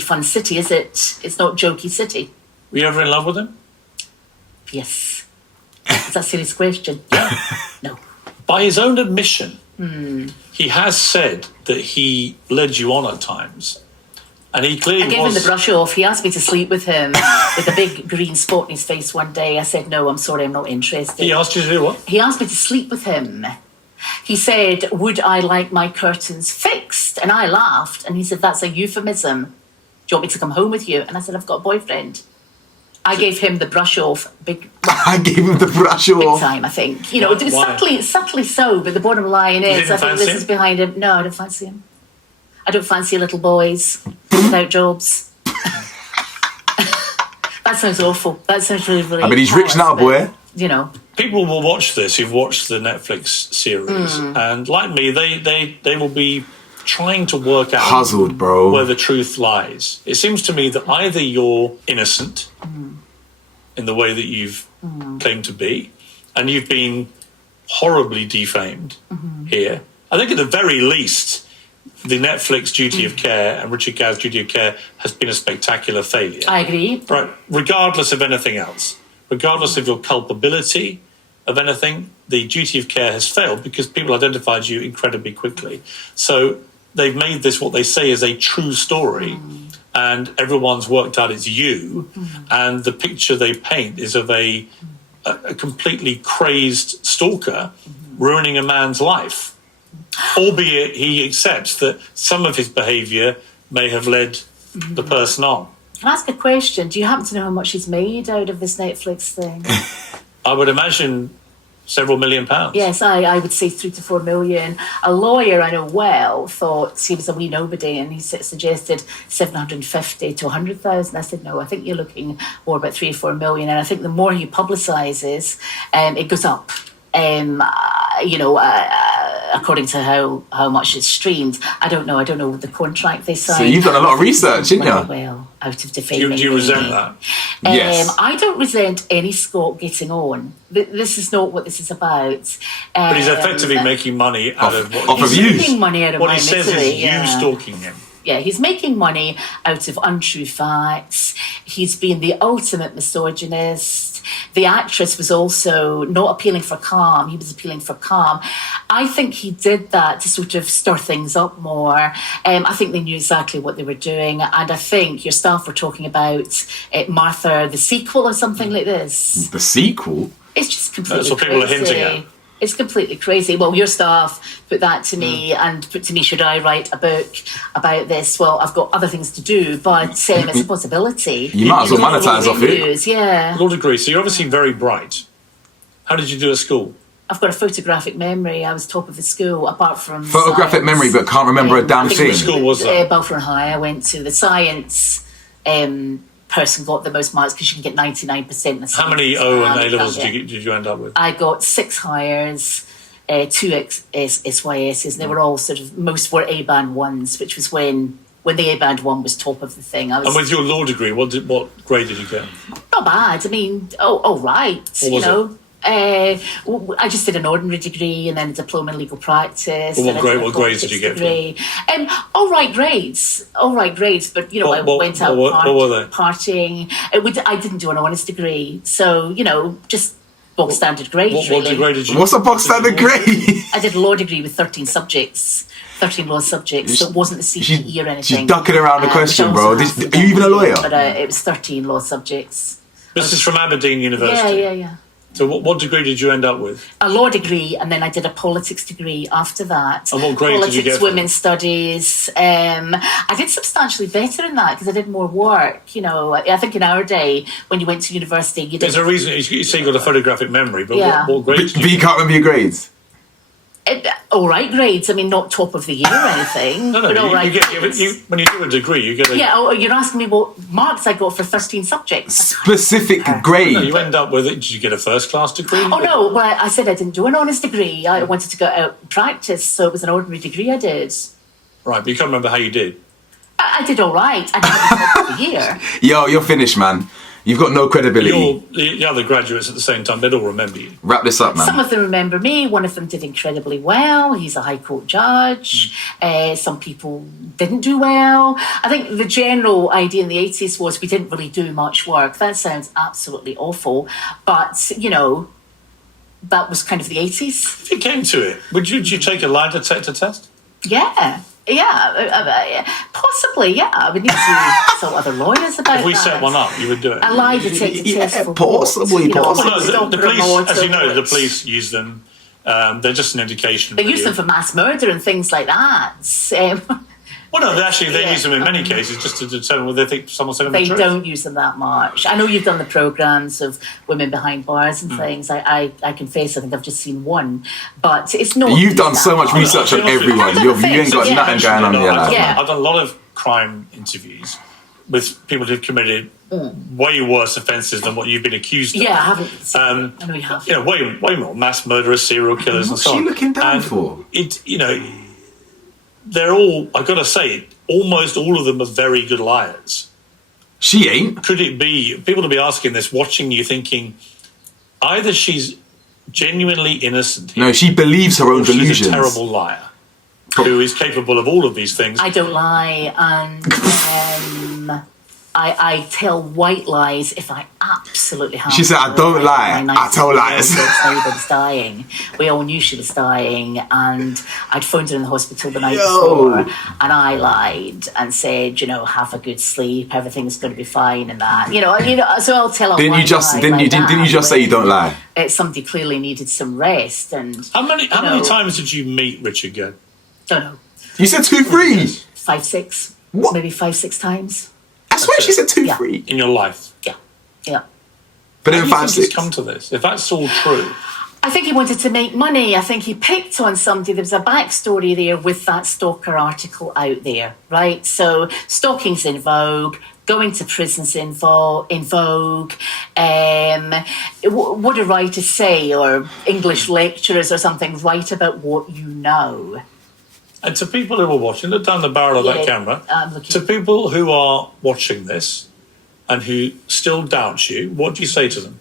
fun city, is it? It's not jokey city. Were you ever in love with him? Yes. Is that a serious question? Yeah. No. By his own admission, he has said that he led you on at times. And he clearly I gave him the brush off. He asked me to sleep with him with a big green spot in his face one day. I said, no, I'm sorry, I'm not interested. He asked you to do what? He asked me to sleep with him. He said, would I like my curtains fixed? And I laughed. And he said, that's a euphemism. Do you want me to come home with you? And I said, I've got a boyfriend. I gave him the brush off. I gave him the brush off. Big time, I think. Subtly so, but the bottom line is, I think this is behind him. No, I don't fancy him. I don't fancy little boys without jobs. That sounds awful. That sounds really, really. I mean, he's rich now, boy. People will watch this who've watched the Netflix series, and like me, they will be trying to work out puzzled, bro, where the truth lies. It seems to me that either you're innocent in the way that you've claimed to be, and you've been horribly defamed here. I think at the very least, the Netflix duty of care and Richard Gadd's duty of care has been a spectacular failure. I agree. Right, regardless of anything else, regardless of your culpability of anything, the duty of care has failed because people identified you incredibly quickly. So they've made this what they say is a true story, and everyone's worked out it's you, and the picture they paint is of a completely crazed stalker ruining a man's life, albeit he accepts that some of his behaviour may have led the person on. Can I ask a question? Do you happen to know how much he's made out of this Netflix thing? I would imagine several £1 million. Yes, I would say 3 to 4 million. A lawyer I know well thought he was a wee nobody, and he suggested 750 to 100,000. I said, no, I think you're looking more about 3 or 4 million. And I think the more he publicises, it goes up. According to how much it's streamed. I don't know the contract they signed. So you've done a lot of research, didn't you? Well, out of defaming. Do you resent that? Yes. I don't resent any Scot getting on. This is not what this is about. But he's effectively making money out of what of he's abuse. making money out of what my he says misery, is you stalking him. Yeah, he's making money out of untrue facts. He's been the ultimate misogynist. The actress was also not appealing for calm. He was appealing for calm. I think he did that to sort of stir things up more. I think they knew exactly what they were doing. And I think your staff were talking about Martha, the sequel or something like this. The sequel? It's just completely That's what people are hinting at. It's completely crazy. Well, your staff put that to me and put to me, should I write a book about this? Well, I've got other things to do, but it's a possibility. You might as well monetize off it. Yeah. With all degree. So you're obviously very bright. How did you do at school? I've got a photographic memory. I was top of the school, apart from Photographic science. memory, but can't remember a damn I think thing. Which school was that? Balfour High. I went to the science person got the most marks because you can get 99% in the How many science, O and A levels yeah. did you end up with? I got 6 hires, 2 SYSs, and they were all sort of, most were A-band 1s, which was when the A-band 1 was top of the thing. And with your law degree, what grade did you get? Not bad. I mean, all right. What was it? I just did an ordinary degree and then a diploma in legal practice. Well, what grades did you get? All right grades. But I went out what were they? partying. I didn't do an honours degree, so just bog standard grades. What degree did you? What's a box standard grade? I did a law degree with 13 subjects. 13 law subjects, so it wasn't a CPE or anything. She's ducking around the question, which I bro. also have Are you even a lawyer? But it was 13 law subjects. This is from Aberdeen University. Yeah. So what degree did you end up with? A law degree, and then I did a politics degree after that. And what grade politics, did you get for women's studies. I did substantially better in that because I did more work. I think in our day, when you went to university, you did. There's a reason you say you got a photographic memory, but Yeah. what grades did But you you can't remember your grades? All right grades. I mean, not top of the year or anything. No, but all right grades. when you do a degree, you get a... Yeah, you're asking me what marks I got for 13 subjects. Specific grade. No, you end up with it. Did you get a first-class degree? Oh, no, well, I said I didn't do an honours degree. I wanted to go out and practice, so it was an ordinary degree I did. Right, but you can't remember how you did. I did all right. I didn't top of the year. Yo, you're finished, man. You've got no credibility. The other graduates at the same time, they'd all remember you. Wrap this up, man. Some of them remember me. One of them did incredibly well. He's a High Court judge. Some people didn't do well. I think the general idea in the 80s was we didn't really do much work. That sounds absolutely awful. But, that was kind of the 80s. If it came to it, would you take a lie detector test? Yeah. Possibly, yeah. I would need to tell other lawyers about that. If we set one up, you would do it. A lie detector test for possibly, what? possibly. Well, no, the police, stop as you know, the remote. police use them. They're just an indication. They use them for mass murder and things like that. Well, no, they Yeah. use them in many cases just to determine whether they think someone's telling the They truth. don't use them that much. I know you've done the programmes of women behind bars and things. I confess, I think I've just seen one, but it's not. You've done so much research on everyone. You ain't got nothing going on in your life. Yeah. I've done a lot of crime interviews with people who've committed way worse offences than what you've been accused of. Yeah, I haven't. Seen I know you have. Way more mass murderers, serial killers, and What's so on. she looking down And for? They're all. I've got to say, almost all of them are very good liars. She ain't. Could it be people to be asking this, watching you, thinking either she's genuinely innocent, No, she believes her own or she's delusions. a terrible liar who is capable of all of these things. I don't lie, and I tell white lies if I absolutely have. She said, to. "I don't lie. My I tell 19-year-old lies." neighbour was dying. We all knew she was dying, and I'd phoned her in the hospital the night Yo. before, and I lied and said, have a good sleep, everything's going to be fine, and that, So I'll tell her. Didn't you just say you don't lie? Somebody clearly needed some rest, and How many times did you meet Richard Gadd? don't know, You said 2-3. 5, 6, What? maybe 5, 6 times. I swear she said 2-3. In your life? Yeah. But How then do you 5, think it's 6. come to this? If that's all true, I think he wanted to make money. I think he picked on somebody. There was a backstory there with that stalker article out there, right? So stalking's in vogue. Going to prison's in vogue. What do writers say, or English lecturers or something, write about what you know. and to people who are watching, look down the barrel of that Yeah, camera. I'm looking. To people who are watching this and who still doubt you, what do you say to them?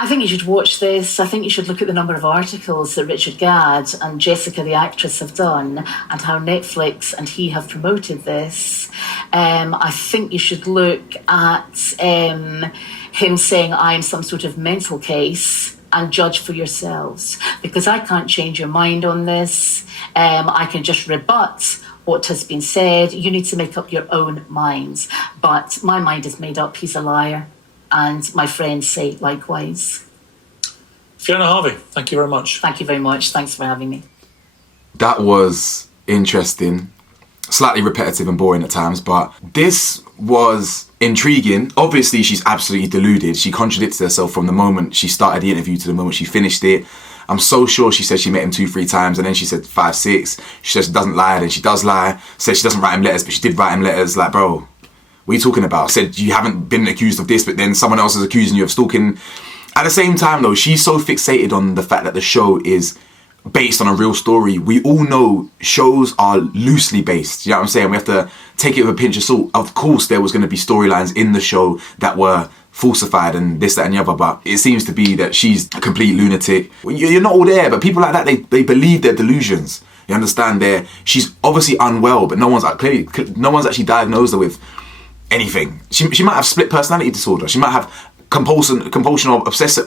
I think you should watch this. I think you should look at the number of articles that Richard Gadd and Jessica, the actress, have done, and how Netflix and he have promoted this. I think you should look at him saying, I'm some sort of mental case, and judge for yourselves. Because I can't change your mind on this. I can just rebut what has been said. You need to make up your own minds. But my mind is made up. He's a liar. And my friends say likewise. Fiona Harvey, thank you very much. Thank you very much. Thanks for having me. That was interesting. Slightly repetitive and boring at times, but this was intriguing. Obviously, she's absolutely deluded. She contradicted herself from the moment she started the interview to the moment she finished it. I'm so sure she said she met him 2-3 times, and then she said 5, 6. She says she doesn't lie, then she does lie. Says she doesn't write him letters, but she did write him letters. Like, bro, what are you talking about? Said you haven't been accused of this, but then someone else is accusing you of stalking. At the same time, though, she's so fixated on the fact that the show is based on a real story. We all know shows are loosely based. You know what I'm saying? We have to take it with a pinch of salt. Of course, there was going to be storylines in the show that were falsified and this, that, and the other, but it seems to be that she's a complete lunatic. You're not all there, but people like that, they believe their delusions. You understand? She's obviously unwell, but no one's actually diagnosed her with anything. She might have split personality disorder. She might have compulsion or obsessive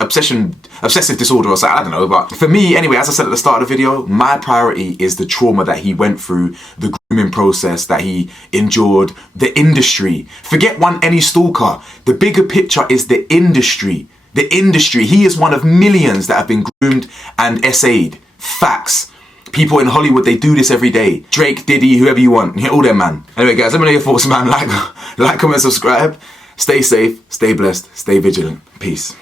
disorder or something, I don't know. But for me, anyway, as I said at the start of the video, my priority is the trauma that he went through, the grooming process that he endured, the industry. Forget any stalker. The bigger picture is the industry. The industry. He is one of millions that have been groomed and essayed. Facts. People in Hollywood, they do this every day. Drake, Diddy, whoever you want. All them, man. Anyway, guys, let me know your thoughts, man. Like, comment, subscribe. Stay safe, stay blessed, stay vigilant. Peace.